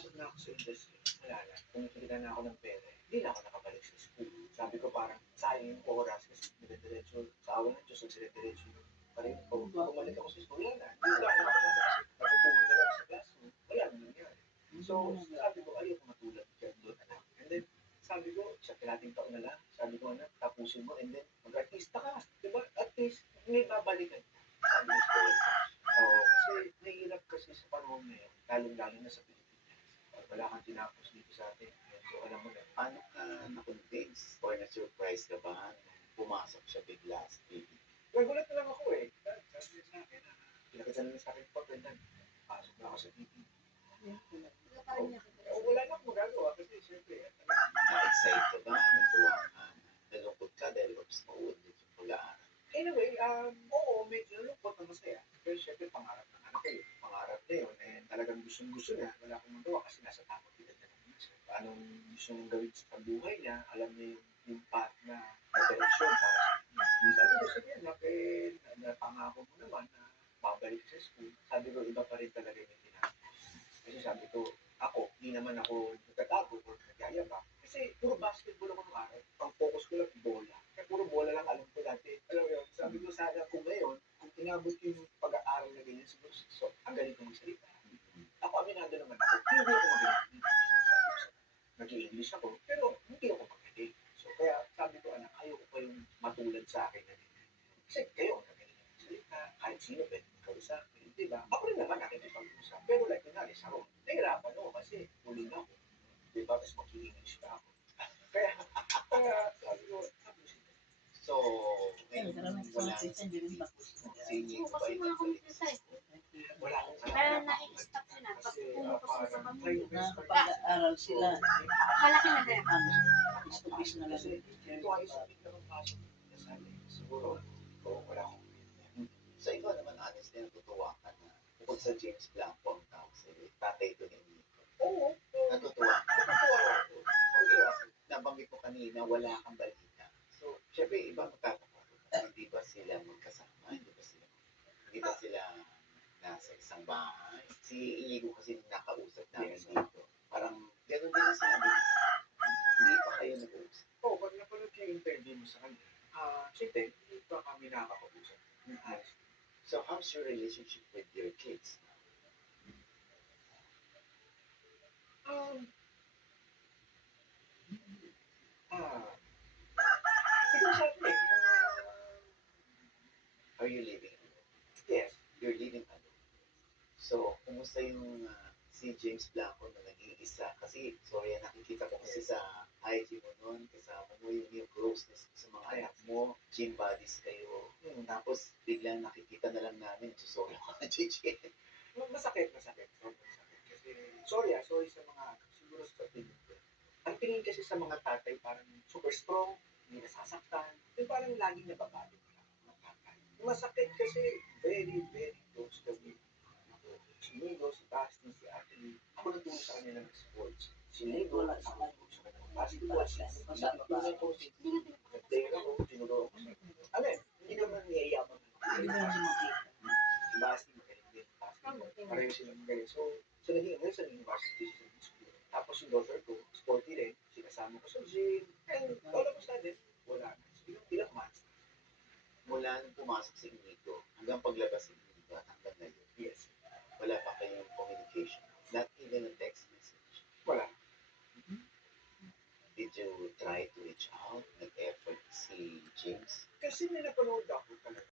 pumasok na ako sa industry, wala na, kumikita na ako ng pera, hindi na ako nakabalik sa school. Sabi ko parang sayang yung oras kasi dire-diretso, sa awa ng Diyos, dire-diretso yung pa rin ko. Bumalik ako sa school, wala na. Hindi na ako nakabalik. Natutulog na lang sa classroom, wala na nangyari. So, sabi ko, ayoko matulad dyan doon, anak. And then, sabi ko, sa kalating taon na lang, sabi ko, anak, tapusin mo, and then, mag-artista ka. Diba? At least, may babalikan ka. Sabi ko, kasi nahihirap kasi sa panahon na yun, lalong-lalo na sa Pilipinas. Wala kang tinapos dito sa atin. So, alam mo na. Paano ka na-convince or na-surprise ka ba nung pumasok siya bigla sa TV? Nagulat na lang ako eh. Sabi niya sa akin, pinakita na sa akin pa, ganyan. Pasok na ako sa TV. Wala na akong magagawa kasi siyempre, Na-excite ka ba? Natuwa ka? Nalungkot ka dahil oops, mauunod yung pag-aaral? anyway, oo, medyo nalungkot na masaya. Pero syempre, pangarap ng anak ko yun. Pangarap na yun. And talagang gustong-gusto niya. Wala akong magawa kasi nasa tamang edad na naman siya. Anong gusto niyang gawin sa buhay niya, alam niya yung path na direksyon para sa kanya. Sabi ko, sige, napangako mo naman na babalik sa school. Sabi ko, iba pa rin talaga yung tinapos. Kasi sabi ko, ako, hindi naman ako nagtatago o nagyayabang. Kasi puro basketball ako nung araw. Ang focus ko lang, bola. Kaya puro bola lang alam ko dati. Alam mo yun, sabi ko sana kung ngayon, kung inabot ko yung pag-aaral na ganyan, siguro, so, ang galing ko magsalita. Ako, aminado naman ako. Hindi ako magaling. Nag-i-English ako, pero hindi ako magaling. So, kaya sabi ko, anak, ayoko pa yung matulad sa akin na ganyan. Kasi kayo, ang magaling magsalita. Kahit sino, pwede magkausap. Diba? Ako rin naman nakikipag-usap. Pero like, kunwari, sa ako, nahirapan ako kasi huling ako. Diba? Tapos mag-i-English pa ako. Kaya sabi ko, So, ngayon, wala na sa TV. Singing ba Kasi yung mga nagbalik? computer wala akong Kaya na-stop sila. Pag pumupas na sa pamilya. Nakakapag-aaral sila. Malaki na din. Piece-to-piece na lang. Ito ay sabi ko ng pasok. Siguro, wala akong Sa iba naman, honest na natutuwa ka na bukod sa James Blanco ang tawag sa'yo, tatay to ni Nico. Oo. Natutuwa ka. Natutuwa ako. Okay, nabanggit mo kanina, wala kang balita. So, syempre, iba magtataka. Hindi ba sila magkasama? Hindi ba sila nasa isang bahay? Si Inigo kasi nakausap namin dito. Parang, gano'n din ang sinabi. Hindi pa kayo nag-uusap. Oo, pag napanood yung interview mo sa kanya, siyempre, hindi pa kami nakakausap. So, how's your relationship with your kids? Siguro sabi Are you living alone? yes. You're living alone. So, kumusta yung si James Blanco na nag-iisa? Kasi, sorry, nakikita ko kasi sa IG mo noon, kasama mo yung closeness sa mga anak mo, gym buddies kayo. Tapos, biglang nakikita na lang namin, susolo ka na, JJ. Masakit. Sobrang masakit. Kasi, sorry sa mga, siguro sa tingin ko. Ang tingin kasi sa mga tatay, parang super strong, hindi nasasaktan. Yung parang laging nababalik ka. Mga tatay. Masakit kasi very, very close kami. Si Nigo, si Basti, si Ate. Ako nagtulong sa kanila ng sports. Si Nigo, ako nagtulong sa kanila ng basketball. Nagtulong ko si nag-player ako, tinuro ako sa alam, hindi naman niyayabang. Hindi mo naman makita. Si Basti, magaling din. Pareho silang magaling. So, naging sa university sa school. Tapos yung daughter ko, sporty rin. Sinasama ko sa gym. And all of a sudden, wala na. So, ilang months. Mula nung pumasok si Inigo, hanggang paglabas si Inigo at hanggang ngayon, Yes. wala pa kayong communication. Not even a text message. Wala. Did you try to reach out? Nag-effort si James? Kasi may napanood ako talaga.